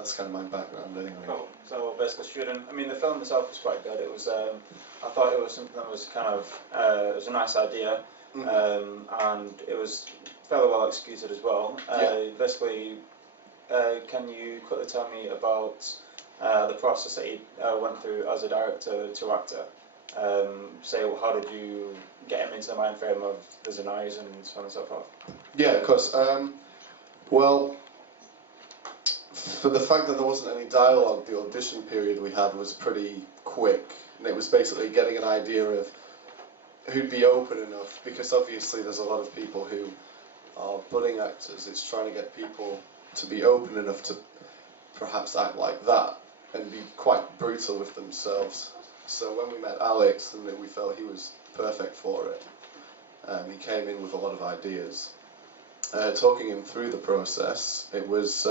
that's kind of my background anyway. Cool. So basically, shooting. I mean, the film itself was quite good. It was. I thought it was something that was kind of. It was a nice idea, and it was fairly well executed as well. Basically, can you quickly tell me about the process that you went through as a director to actor? Say, how did you get him into the mind frame of the Zanais and so on and so forth? Yeah, of course. Well, for the fact that there wasn't any dialogue, the audition period we had was pretty quick, and it was basically getting an idea of who'd be open enough, because obviously there's a lot of people who are budding actors. It's trying to get people to be open enough to perhaps act like that and be quite brutal with themselves. So when we met Alex, and we felt he was perfect for it, he came in with a lot of ideas. Talking him through the process, it was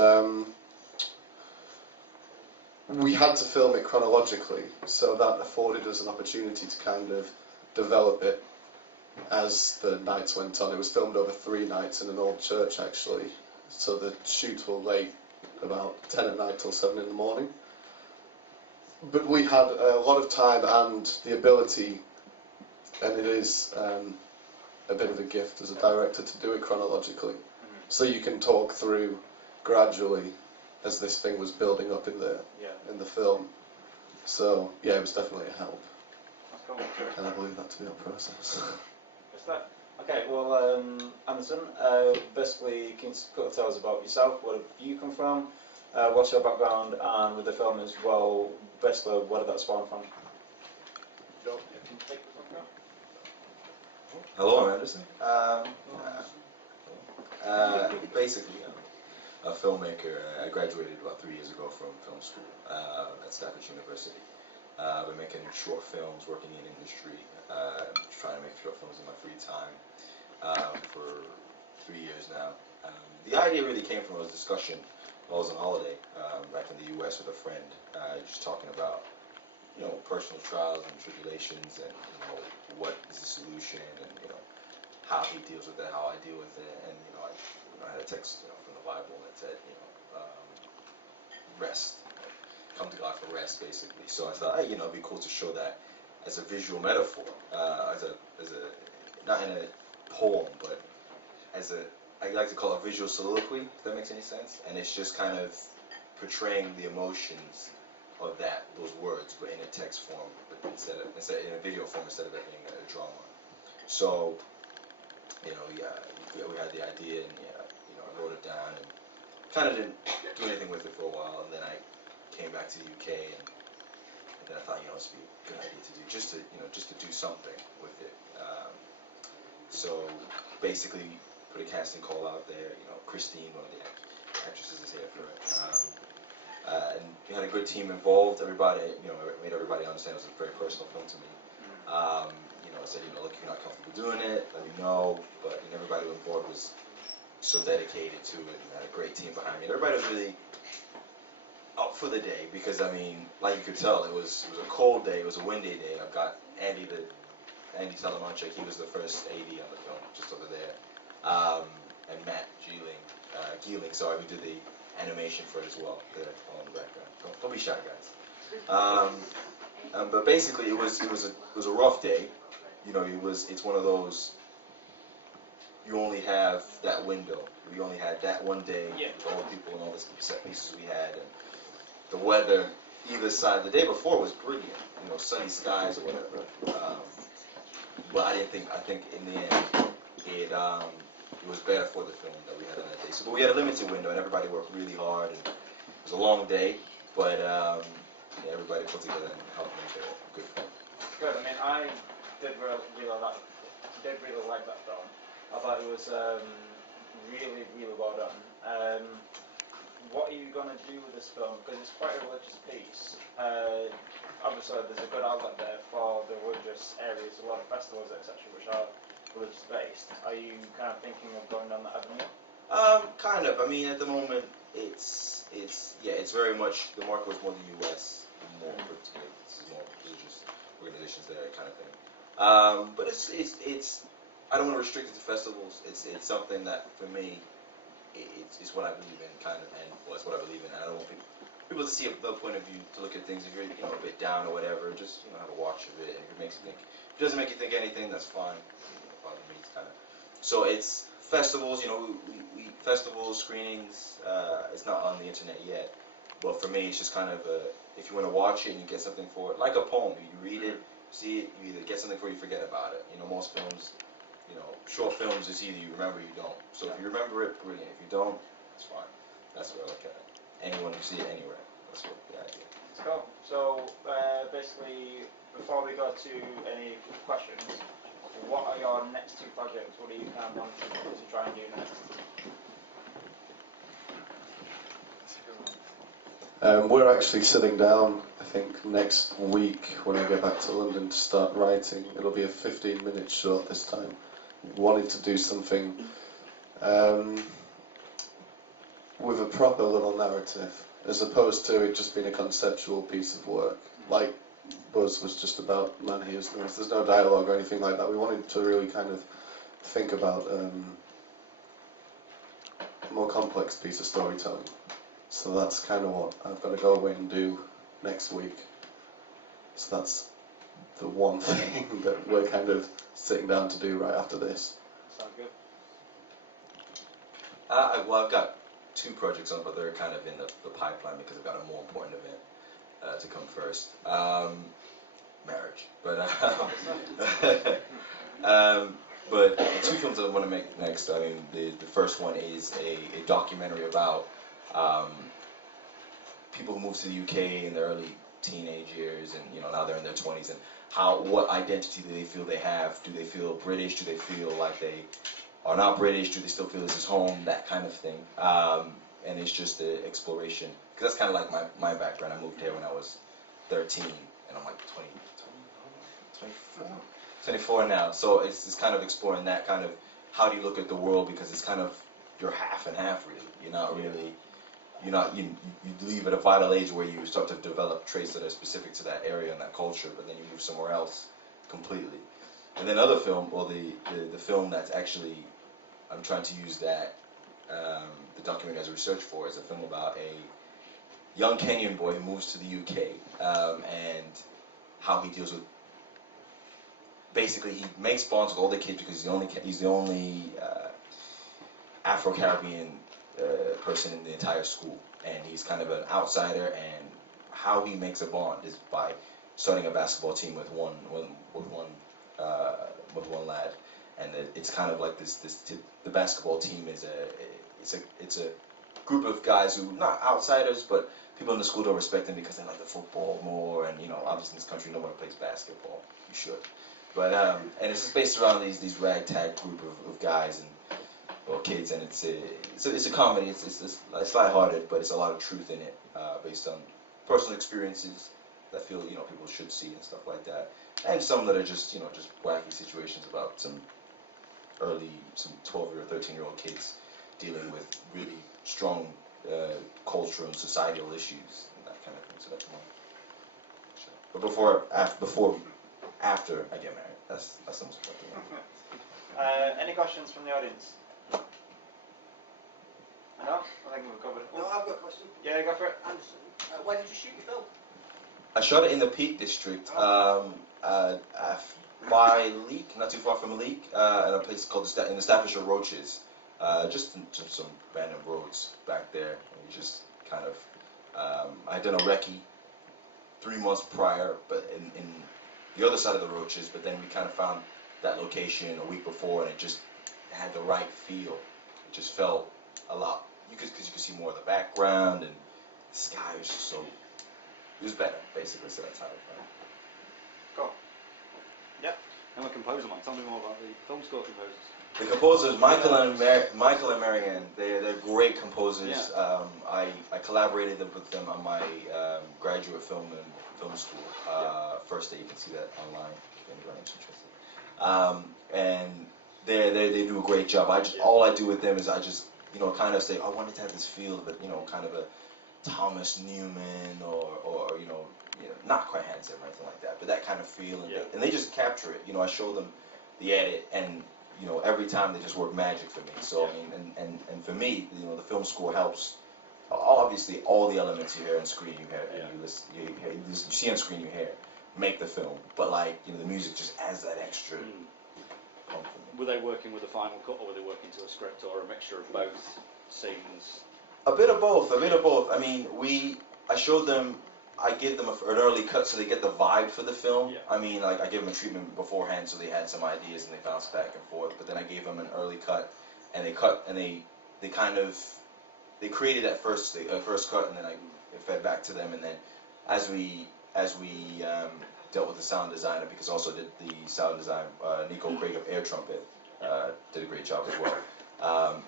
we had to film it chronologically, so that afforded us an opportunity to kind of develop it as the nights went on. It was filmed over 3 nights in an old church, actually, so the shoots were late, about 10 at night till 7 in the morning. But we had a lot of time and the ability, and it is a bit of a gift as a director to do it chronologically, so you can talk through gradually as this thing was building up in the film. So yeah, it was definitely a help. And I believe that to be our process. Is that okay? Well, Anderson, basically, can you tell us about yourself? Where have you come from? What's your background? And with the film as well, basically, where did that spawn from? Hello, I'm Anderson. Basically, I'm a filmmaker. I graduated about 3 years ago from film school at Stafford University. I've been making short films, working in industry, trying to make short films in my free time for 3 years now. The idea really came from a discussion while I was on holiday back in the U.S. with a friend, just talking about personal trials and tribulations, and what is the solution, and how he deals with it, how I deal with it, and I had a text from the Bible that said rest, come to God for rest, basically. So I thought, hey, it'd be cool to show that as a visual metaphor, as a not in a poem, but as I like to call it a visual soliloquy, if that makes any sense. And it's just kind of portraying the emotions of those words, but in a text form, but instead in a video form, instead of it being a drama. So, we had the idea, and I wrote it down, and kind of didn't do anything with it for a while, and then I came back to the UK, and then I thought, this would be a good idea to do, just to do something with it. So basically, put a casting call out there. Christine, one of the actresses, is here for it. And we had a good team involved. Everybody, made everybody understand it was a very personal film to me. I said, look, you're not comfortable doing it, let me know. But everybody on board was so dedicated to it, and had a great team behind me. And everybody was really up for the day, because like you could tell, it was a cold day, it was a windy day. I've got Andy Salamanchek, he was the first AD on the film, just over there, and Matt Geeling, sorry, who did the animation for it as well, there on the background. Don't be shy, guys. But basically, it was a rough day. It's one of those. You only have that window. We only had that one day with all the people and all the set pieces we had, and the weather either side. The day before was brilliant, sunny skies or whatever. But I think in the end, it was better for the film that we had on that day. So, but we had a limited window, and everybody worked really hard, and it was a long day, but everybody put together and helped make it a good film. Good. I did really like that film. I thought it was really, really well done. What are you going to do with this film? Because it's quite a religious piece. Obviously, there's a good outlet there for the religious areas, a lot of festivals, etc., which are religious based. Are you kind of thinking of going down that avenue? Kind of. At the moment, it's very much, the market was more the U.S., more this is more religious organizations there, kind of thing. But it's I don't want to restrict it to festivals. It's something that, for me, it's what I believe in, kind of, and well, it's what I believe in. And I don't want people to see the point of view, to look at things. If you're a bit down or whatever, just have a watch of it, and if it makes you think, if it doesn't make you think anything, that's fine. Bother me, it's kind of. So it's festivals, we festivals, screenings. It's not on the internet yet, but for me, it's just kind of if you want to watch it and you get something for it, like a poem, you read it, see it, you either get something for it, or you forget about it. Most films, short films, it's either you remember or you don't. So if you remember it, brilliant. If you don't, it's fine. That's what I look at it. Anyone can see it anywhere. That's what the idea. Cool. So basically, before we go to any questions, what are your next 2 projects? What are you kind of wanting to try and do next? We're actually sitting down, I think, next week when I get back to London to start writing. It'll be a 15-minute short this time. Wanted to do something with a proper little narrative, as opposed to it just being a conceptual piece of work. Like Buzz was just about Man Hears North. There's no dialogue or anything like that. We wanted to really kind of think about a more complex piece of storytelling. So that's kind of what I've got to go away and do next week. So that's the one thing that we're kind of sitting down to do right after this. Sounds good. Well, I've got 2 projects on, but they're kind of in the pipeline because I've got a more important event to come first. Marriage. But 2 films I want to make next. I mean, the first one is a documentary about people who moved to the UK in their early teenage years, and now they're in their 20s, and what identity do they feel they have? Do they feel British? Do they feel like they are not British? Do they still feel this is home? That kind of thing. And it's just the exploration, because that's kind of like my background. I moved here when I was 13, and I'm like 24 now. So it's kind of exploring that kind of, how do you look at the world, because it's kind of, you're half and half really. You leave at a vital age where you start to develop traits that are specific to that area and that culture, but then you move somewhere else completely. And then other film, well, the film that's actually, I'm trying to use that, the documentary as a research for, is a film about a young Kenyan boy who moves to the UK, and how he deals with, basically he makes bonds with all the kids because he's the only Afro-Caribbean person in the entire school, and he's kind of an outsider, and how he makes a bond is by starting a basketball team with one lad, and it's kind of like the basketball team is it's a group of guys who, not outsiders, but people in the school don't respect them because they like the football more, and obviously in this country nobody plays basketball. You should, but and it's based around these ragtag group of guys or kids, and it's a comedy. It's lighthearted, but it's a lot of truth in it, based on personal experiences that feel people should see and stuff like that, and some that are just just wacky situations about some 12 or 13-year-old kids dealing with really strong cultural and societal issues and that kind of thing. So that's one. Sure. But after I get married, that's the most important thing. Any questions from the audience? No? I think we've covered it. No, I've got a question. Yeah, go for it. Anderson, where did you shoot your film? I shot it in the Peak District, by Leek, not too far from Leek, at a place called in the Staffordshire Roaches, just some random roads back there. And we just kind of, I had done a recce 3 months prior, but in the other side of the Roaches, but then we kind of found that location a week before, and it just had the right feel. It just felt a lot, because you could see more of the background, and the sky was just so, it was better, basically, so that's how it felt. Cool. Yep. I'm a composer, Mike. Tell me more about the film score composers. The composers, Michael and Marianne, they're great composers. Yeah. I collaborated with them on my graduate film and film school. First day, you can see that online if anybody's interested. And they do a great job. All I do with them is I just kind of say, I wanted to have this feel of it, kind of a Thomas Newman or not quite handsome or anything like that, but that kind of feel, and they just capture it. I show them the edit, and you know, every time they just work magic for me. So I mean, and for me, you know, the film score helps. Obviously, all the elements you hear on screen, you hear, you see on screen, you hear, make the film. But like, you know, the music just adds that extra. Were they working with a final cut, or were they working to a script, or a mixture of both scenes? A bit of both. A bit of both. I mean, I showed them. I gave them an early cut so they get the vibe for the film. Yeah. I mean, like I gave them a treatment beforehand so they had some ideas and they bounced back and forth. But then I gave them an early cut, and they kind of created that first cut, and then it fed back to them. And then as we dealt with the sound designer, because also did the sound design, Nico Craig of Air Trumpet did a great job as well.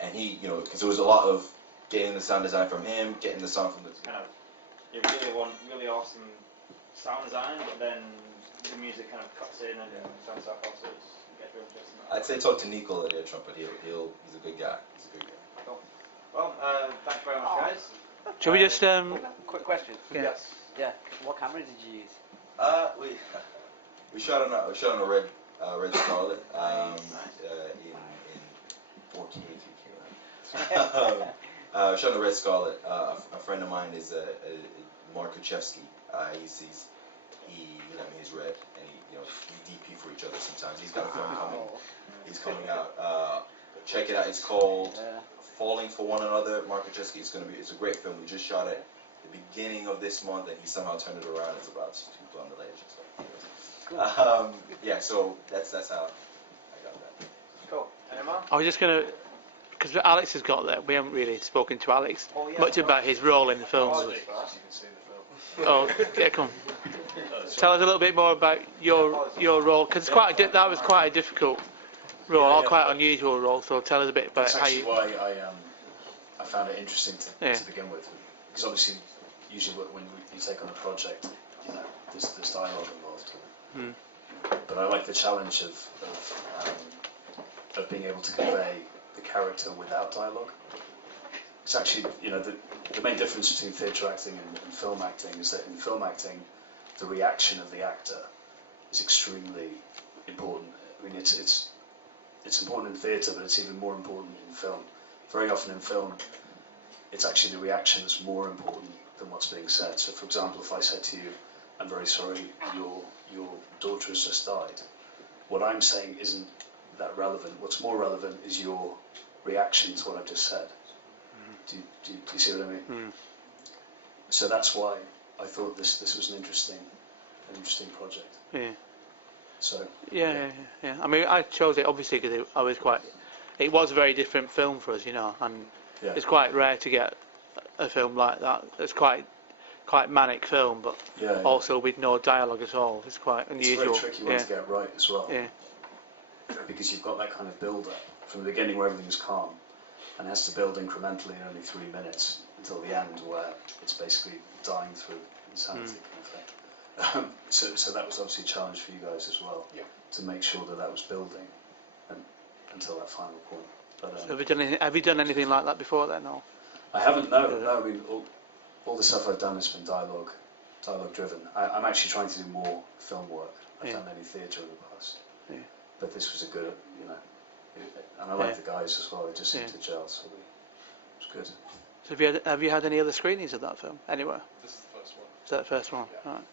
And he, you know, because there was a lot of getting the sound design from him, getting the sound from the Kind of, you really awesome sound design, but then the music kind of cuts in and sounds like also gets real interesting. I'd say talk to Nico at Air Trumpet. He's a good guy. He's a good guy. Cool. Well, thanks very much, guys. Shall we just Quick question. Yes. Yeah. What camera did you use? We shot on a red Scarlet in 4K. Shot on a red Scarlet. A friend of mine is Mark Kuchevsky. He lent me his red, and we DP for each other sometimes. He's got a film coming. He's coming out. Check it out. It's called Falling for One Another. Mark Kuchevsky. It's a great film. We just shot it at the beginning of this month, and he somehow turned it around. It's about 2 people on the ledge and stuff. Yeah. So that's how I got that. Cool. Any more? I was just going to, because Alex has got that, we haven't really spoken to Alex much about his role in the film. Oh, yeah, come on. Tell us a little bit more about your role, because that was quite a difficult role, or quite unusual role. So tell us a bit about That's how actually you. why I found it interesting to begin with, because obviously usually when you take on a project, you know, there's dialogue involved. But I like the challenge of being able to convey the character without dialogue. It's actually, you know, the main difference between theatre acting and film acting is that in film acting, the reaction of the actor is extremely important. I mean, it's important in theatre, but it's even more important in film. Very often in film, it's actually the reaction that's more important than what's being said. So, for example, if I said to you, "I'm very sorry, your daughter has just died," what I'm saying isn't that relevant. What's more relevant is your reaction to what I've just said. Do you see what I mean? So that's why I thought this was an interesting project. Yeah. So. Yeah. I mean, I chose it obviously because it was a very different film for us, you know, and it's quite rare to get a film like that. It's quite manic film, but also with no dialogue at all. It's quite unusual. It's a very tricky one to get right as well. Yeah. Because you've got that kind of build-up from the beginning where everything's calm, and it has to build incrementally in only 3 minutes until the end where it's basically dying through insanity kind of thing. So that was obviously a challenge for you guys as well, to make sure that was building until that final point. But, So have you done anything like that before then? Or? I haven't, no. I mean, all the stuff I've done has been dialogue driven. I'm actually trying to do more film work. I've done any theatre in the past. Yeah. But this was a good, you know, and I like the guys as well. It just seemed to gel, so it was good. So have you had any other screenings of that film anywhere? This is the first one. Is that the first one? Yeah. Right.